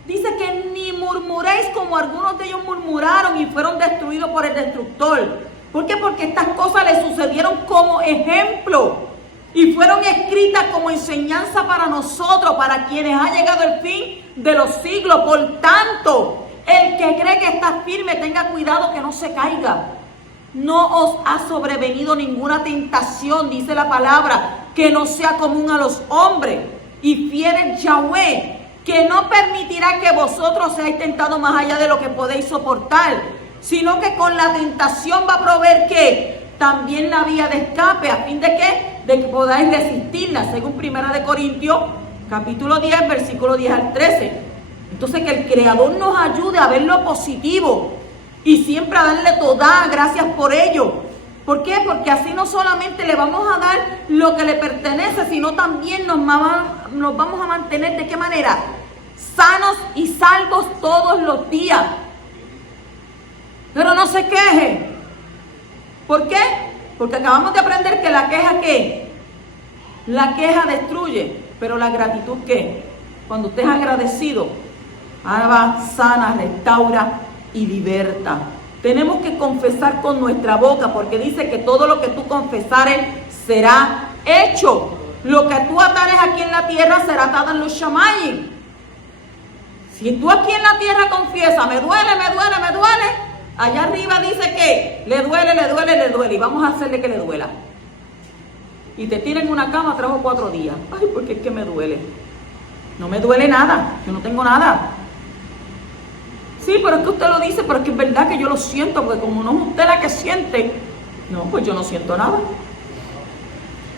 dice que ni murmuréis como algunos de ellos murmuraron y fueron destruidos por el destructor. ¿Por qué? Porque estas cosas le sucedieron como ejemplo y fueron escritas como enseñanza para nosotros, para quienes ha llegado el fin de los siglos. Por tanto, el que cree que está firme, tenga cuidado que no se caiga. No os ha sobrevenido ninguna tentación, dice la palabra, que no sea común a los hombres. Y fiel es Yahweh, que no permitirá que vosotros seáis tentados más allá de lo que podéis soportar, sino que con la tentación va a proveer que también la vía de escape, a fin de que, de que podáis resistirla, según 1 Corintios, capítulo 10, versículo 10 al 13. Entonces que el Creador nos ayude a ver lo positivo y siempre a darle toda gracias por ello. ¿Por qué? Porque así no solamente le vamos a dar lo que le pertenece, sino también nos vamos a mantener, ¿de qué manera? Sanos y salvos todos los días. Pero no se queje. ¿Por qué? Porque acabamos de aprender que la queja, ¿qué? La queja destruye, pero la gratitud, ¿qué? Cuando usted es agradecido, va, sana, restaura y liberta. Tenemos que confesar con nuestra boca, porque dice que todo lo que tú confesares será hecho. Lo que tú atares aquí en la tierra será atado en los shamayim. Si tú aquí en la tierra confiesas, me duele, allá arriba dice que le duele, y vamos a hacerle que le duela. Y te tiran en una cama 3 o 4 días. Ay, porque es que me duele. No me duele nada, yo no tengo nada. Sí, pero es que usted lo dice, pero es que es verdad que yo lo siento, porque como no es usted la que siente, no, pues yo no siento nada.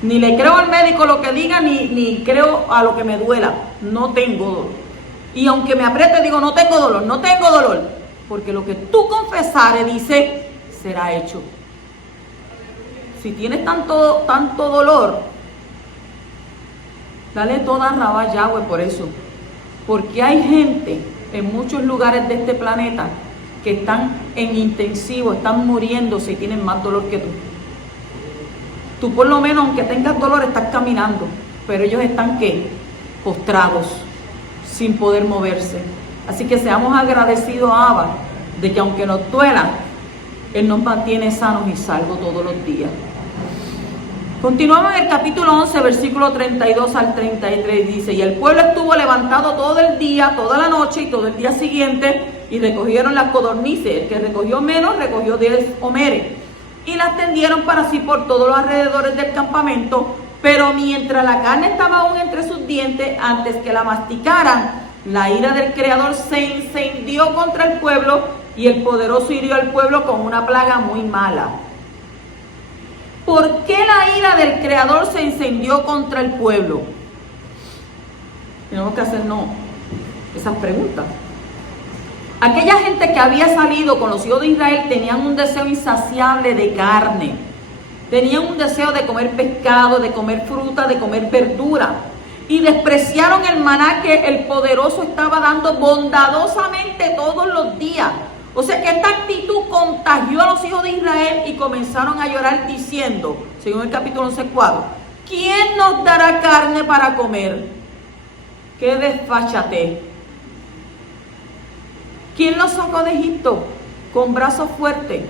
Ni le creo al médico lo que diga, ni creo a lo que me duela. No tengo dolor. Y aunque me apriete, digo, no tengo dolor. Porque lo que tú confesares, dice, será hecho. Si tienes tanto dolor, dale toda rabá Yahweh por eso. Porque hay gente en muchos lugares de este planeta que están en intensivo, están muriéndose y tienen más dolor que tú. Tú por lo menos, aunque tengas dolor, estás caminando, pero ellos están, ¿qué? Postrados, sin poder moverse. Así que seamos agradecidos a Abba, de que aunque nos duela, Él nos mantiene sanos y salvos todos los días. Continuamos en el capítulo 11, versículo 32 al 33, dice: y el pueblo estuvo levantado todo el día, toda la noche y todo el día siguiente, y recogieron las codornices. El que recogió menos, recogió 10 homeres, y las tendieron para sí por todos los alrededores del campamento. Pero mientras la carne estaba aún entre sus dientes, antes que la masticaran, la ira del Creador se incendió contra el pueblo, y el poderoso hirió al pueblo con una plaga muy mala. ¿Por qué la ira del Creador se incendió contra el pueblo? Tenemos que hacernos esas preguntas. Aquella gente que había salido con los hijos de Israel tenían un deseo insaciable de carne. Tenían un deseo de comer pescado, de comer fruta, de comer verdura. Y despreciaron el maná que el poderoso estaba dando bondadosamente todos los días. O sea que esta actitud contagió a los hijos de Israel y comenzaron a llorar diciendo, según el capítulo 11:4, ¿quién nos dará carne para comer? ¡Qué desfachatez! ¿Quién los sacó de Egipto? Con brazos fuertes.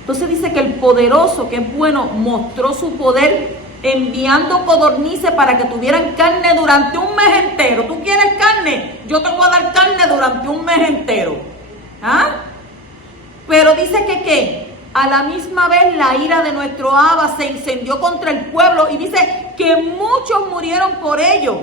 Entonces dice que el poderoso, que es bueno, mostró su poder enviando codornices para que tuvieran carne durante un mes entero. ¿Tú quieres carne? Yo te voy a dar carne durante un mes entero. ¿Ah? Pero dice que a la misma vez la ira de nuestro Abba se incendió contra el pueblo, y dice que muchos murieron por ello.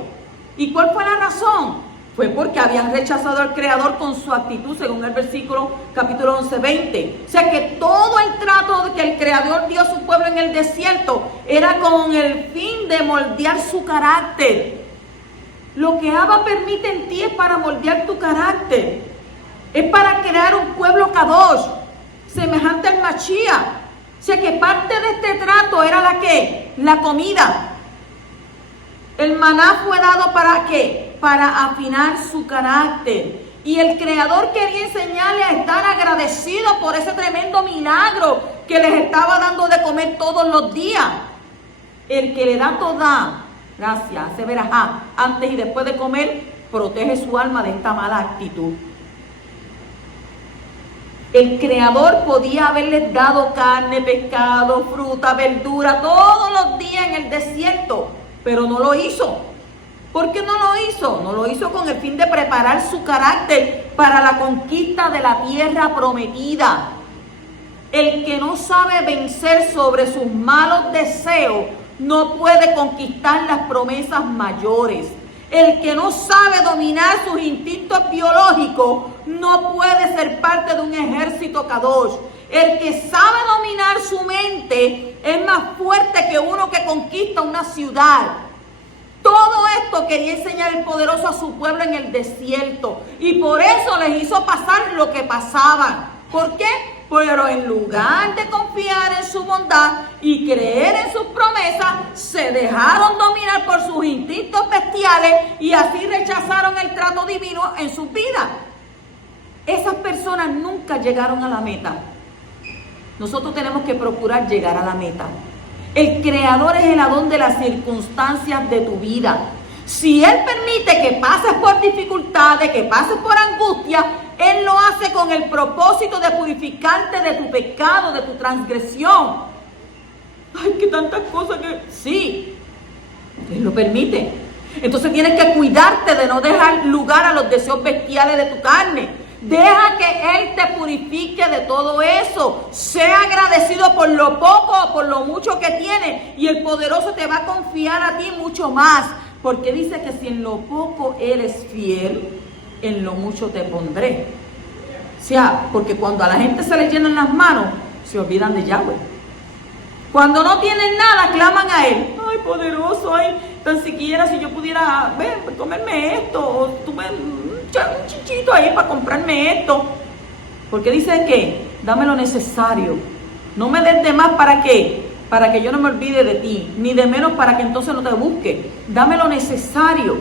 ¿Y cuál fue la razón? Fue porque habían rechazado al Creador con su actitud, según el versículo capítulo 11, 20. O sea que todo el trato que el Creador dio a su pueblo en el desierto era con el fin de moldear su carácter. Lo que Abba permite en ti es para moldear tu carácter. Es para crear un pueblo kadosh, semejante al Mashiach. O sea que parte de este trato era la ¿qué? La comida. El maná fue dado ¿para qué? Para afinar su carácter. Y el Creador quería enseñarle a estar agradecido por ese tremendo milagro que les estaba dando de comer todos los días. El que le da toda, gracias, hace verajá, antes y después de comer, protege su alma de esta mala actitud. El Creador podía haberles dado carne, pescado, fruta, verdura, todos los días en el desierto, pero no lo hizo. ¿Por qué no lo hizo? No lo hizo con el fin de preparar su carácter para la conquista de la tierra prometida. El que no sabe vencer sobre sus malos deseos no puede conquistar las promesas mayores. El que no sabe dominar sus instintos biológicos no puede ser parte de un ejército kadosh. El que sabe dominar su mente es más fuerte que uno que conquista una ciudad. Todo esto quería enseñar el poderoso a su pueblo en el desierto. Y por eso les hizo pasar lo que pasaban. ¿Por qué? Pero en lugar de confiar en su bondad y creer en sus promesas, se dejaron dominar por sus instintos bestiales y así rechazaron el trato divino en sus vidas. Esas personas nunca llegaron a la meta. Nosotros tenemos que procurar llegar a la meta. El Creador es el Adón de las circunstancias de tu vida. Si Él permite que pases por dificultades, que pases por angustia, Él lo hace con el propósito de purificarte de tu pecado, de tu transgresión. Ay, que tantas cosas que... Sí, Él lo permite. Entonces tienes que cuidarte de no dejar lugar a los deseos bestiales de tu carne. Deja que Él te purifique de todo eso. Sea agradecido por lo poco o por lo mucho que tienes. Y el poderoso te va a confiar a ti mucho más. Porque dice que si en lo poco eres fiel, en lo mucho te pondré. O sea, porque cuando a la gente se le llenan las manos, se olvidan de Yahweh. Cuando no tienen nada, claman a Él. Ay, poderoso, ay, tan siquiera si yo pudiera, comerme esto, o tuve un chichito ahí para comprarme esto. Porque dice que, dame lo necesario. No me des de más, ¿para qué? Para que yo no me olvide de ti, ni de menos para que entonces no te busque. Dame lo necesario.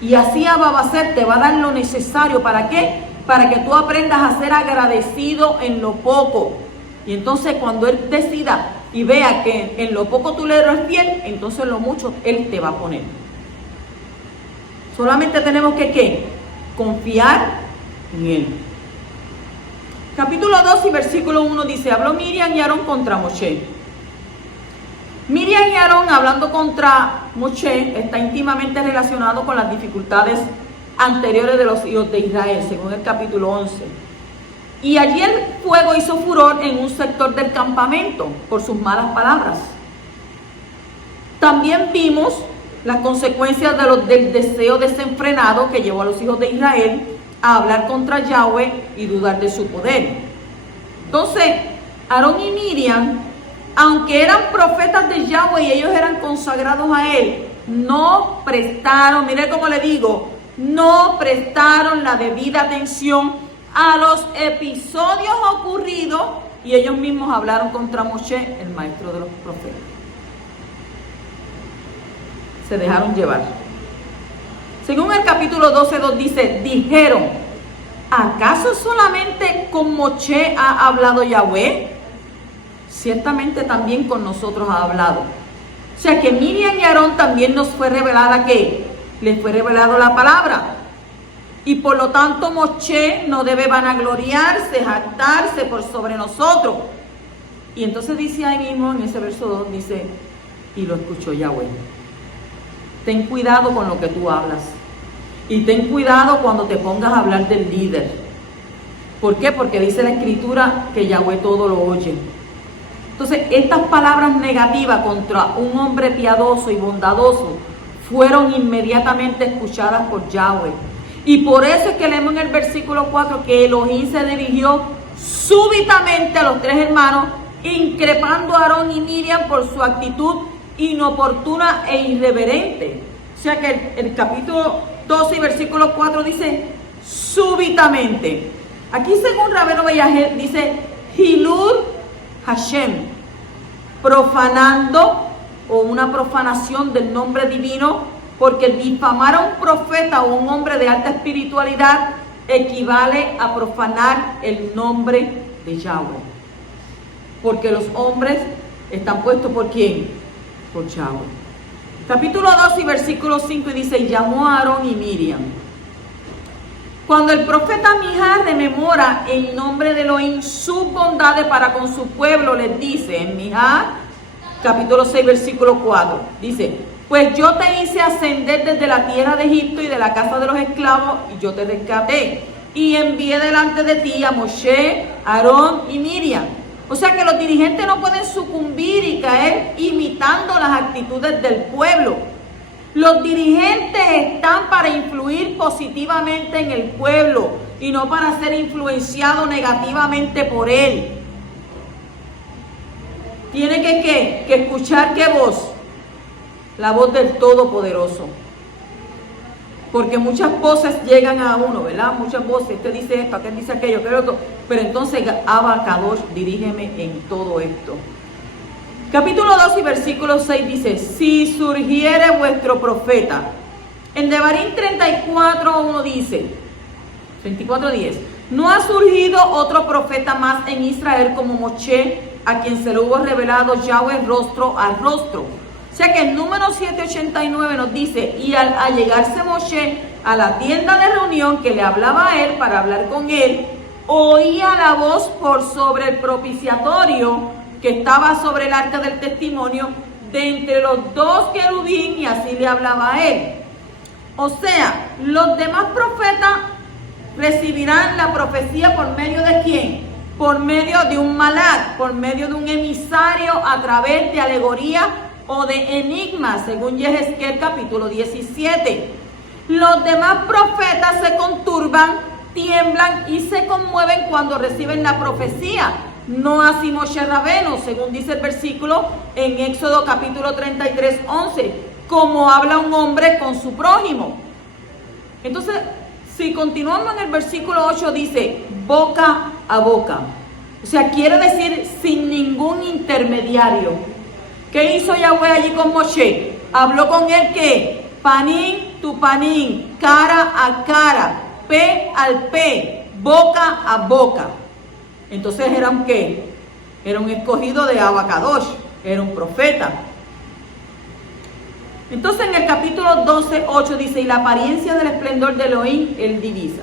Y así Abba va a ser, te va a dar lo necesario. ¿Para qué? Para que tú aprendas a ser agradecido en lo poco. Y entonces cuando Él decida y vea que en lo poco tú le eres fiel, entonces en lo mucho Él te va a poner. Solamente tenemos que ¿qué? Confiar en Él. Capítulo 2 y versículo 1 dice, habló Miriam y Aarón contra Moshe. Miriam y Aarón hablando contra Moshe está íntimamente relacionado con las dificultades anteriores de los hijos de Israel, según el capítulo 11. Y allí el fuego hizo furor en un sector del campamento por sus malas palabras. También vimos las consecuencias del deseo desenfrenado que llevó a los hijos de Israel a hablar contra Yahweh y dudar de su poder. Entonces, Aarón y Miriam, aunque eran profetas de Yahweh y ellos eran consagrados a Él, no prestaron, mire cómo le digo, no prestaron la debida atención a los episodios ocurridos y ellos mismos hablaron contra Moshe, el maestro de los profetas. Se dejaron llevar. Según el capítulo 12:2 dice, dijeron, ¿acaso solamente con Moshe ha hablado Yahweh? Ciertamente también con nosotros ha hablado. O sea que Miriam y Aarón también nos fue revelada ¿qué? Les fue revelado la palabra. Y por lo tanto Moshe no debe vanagloriarse, jactarse por sobre nosotros. Y entonces dice ahí mismo en ese verso 2, dice, y lo escuchó Yahweh. Ten cuidado con lo que tú hablas. Y ten cuidado cuando te pongas a hablar del líder. ¿Por qué? Porque dice la escritura que Yahweh todo lo oye. Entonces, estas palabras negativas contra un hombre piadoso y bondadoso fueron inmediatamente escuchadas por Yahweh. Y por eso es que leemos en el versículo 4 que Elohim se dirigió súbitamente a los tres hermanos, increpando a Aarón y Miriam por su actitud inoportuna e irreverente. O sea que el capítulo 12 y versículo 4 dice súbitamente. Aquí según Rabbeinu Beyaher dice Hilul Hashem, profanando o una profanación del nombre divino, porque difamar a un profeta o un hombre de alta espiritualidad equivale a profanar el nombre de Yahweh. Porque los hombres están puestos ¿por quién? Por Yahweh. Capítulo 2 y versículo 5 y dice, y llamó a Aarón y Miriam. Cuando el profeta Mija rememora el nombre de Elohim, sus bondades para con su pueblo, les dice en Mija, capítulo 6, versículo 4, dice, pues yo te hice ascender desde la tierra de Egipto y de la casa de los esclavos, y yo te rescaté, y envié delante de ti a Moshe, Aarón y Miriam. O sea que los dirigentes no pueden sucumbir y caer imitando las actitudes del pueblo. Los dirigentes están para influir positivamente en el pueblo y no para ser influenciados negativamente por él. Tiene que escuchar ¿qué voz? La voz del Todopoderoso. Porque muchas voces llegan a uno, ¿verdad? Muchas voces, este dice esto, aquel dice aquello, aquel otro. Pero entonces, Abba Kadosh, dirígeme en todo esto. Capítulo 2 y versículo 6 dice, si surgiere vuestro profeta. En Devarim 34:1 dice, 34:10, no ha surgido otro profeta más en Israel como Moshe, a quien se lo hubo revelado Yahweh rostro a rostro. O sea que el número 789 nos dice, y al allegarse Moshe a la tienda de reunión que le hablaba a él para hablar con él, oía la voz por sobre el propiciatorio que estaba sobre el arca del testimonio de entre los dos querubín, y así le hablaba a él. O sea, los demás profetas recibirán la profecía por medio de ¿quién? Por medio de un malak, por medio de un emisario a través de alegoría o de enigmas, según Yehezquiel capítulo 17. Los demás profetas se conturban, tiemblan y se conmueven cuando reciben la profecía. No así Moshe Rabbeinu, según dice el versículo en Éxodo capítulo 33:11, como habla un hombre con su prójimo. Entonces, si continuamos en el versículo 8, dice boca a boca. O sea, quiere decir sin ningún intermediario. ¿Qué hizo Yahweh allí con Moshe? Habló con él que panín tu panín, cara a cara, pe al pe, boca a boca. Entonces era un ¿qué? Era un escogido de Abba Kadosh, era un profeta. Entonces en el capítulo 12:8 dice, y la apariencia del esplendor de Elohim, él divisa.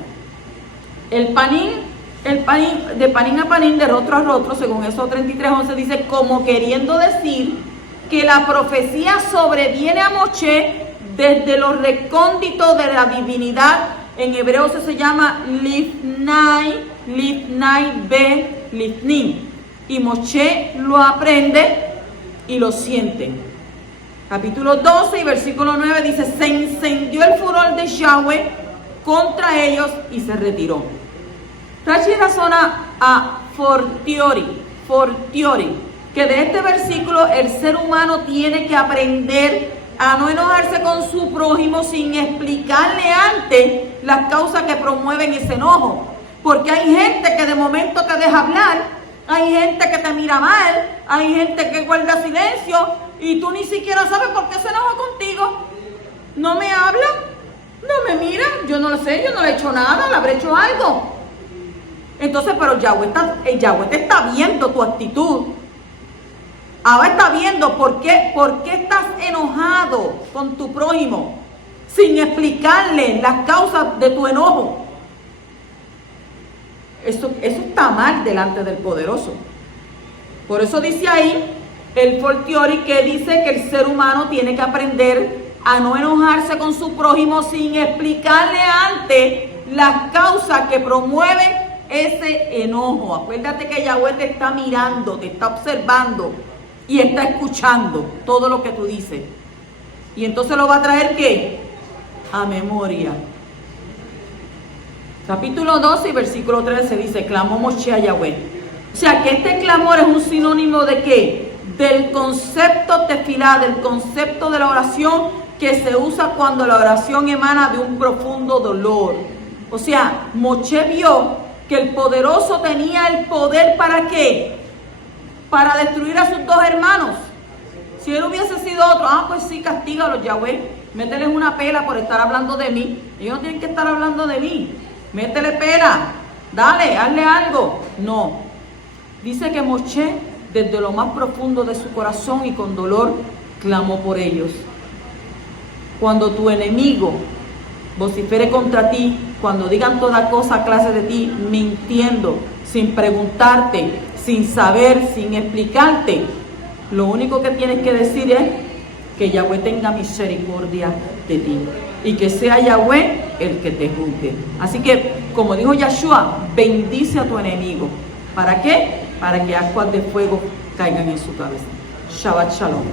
El panín, de panín a panín, de rostro a rostro, según eso 33:11 dice, como queriendo decir que la profecía sobreviene a Moshe desde los recónditos de la divinidad. En hebreo se llama Lifnai Be Lifnim. Y Moshe lo aprende y lo siente. Capítulo 12 y versículo 9 dice, se encendió el furor de Yahweh contra ellos y se retiró. Rashi razona a fortiori, que de este versículo el ser humano tiene que aprender a no enojarse con su prójimo sin explicarle antes las causas que promueven ese enojo. Porque hay gente que de momento te deja hablar, hay gente que te mira mal, hay gente que guarda silencio y tú ni siquiera sabes por qué se enoja contigo. No me habla, no me mira, yo no lo sé, yo no le he hecho nada, le habré hecho algo. Entonces, pero Yahweh te está viendo tu actitud. Ahora está viendo por qué estás enojado con tu prójimo sin explicarle las causas de tu enojo. Eso está mal delante del poderoso. Por eso dice ahí el fortiori, que dice que el ser humano tiene que aprender a no enojarse con su prójimo sin explicarle antes las causas que promueven ese enojo. Acuérdate que Yahweh te está mirando, te está observando y está escuchando todo lo que tú dices. Y entonces lo va a traer ¿qué? A memoria. Capítulo 12 y versículo 13 dice, clamó Moshe a Yahweh. O sea, que este clamor es un sinónimo de ¿qué? Del concepto tefilá, del concepto de la oración que se usa cuando la oración emana de un profundo dolor. O sea, Moshe vio que el poderoso tenía el poder ¿para qué? Para destruir a sus dos hermanos. Si él hubiese sido otro, pues sí, castígalos, Yahweh. Mételes una pela por estar hablando de mí. Ellos no tienen que estar hablando de mí. Métele pela. Dale, hazle algo. No. Dice que Moshe, desde lo más profundo de su corazón y con dolor, clamó por ellos. Cuando tu enemigo vocifere contra ti, cuando digan toda cosa clase de ti, mintiendo, sin preguntarte, sin saber, sin explicarte, lo único que tienes que decir es que Yahweh tenga misericordia de ti y que sea Yahweh el que te juzgue. Así que, como dijo Yahshua, bendice a tu enemigo. ¿Para qué? Para que ascuas de fuego caigan en su cabeza. Shabbat Shalom.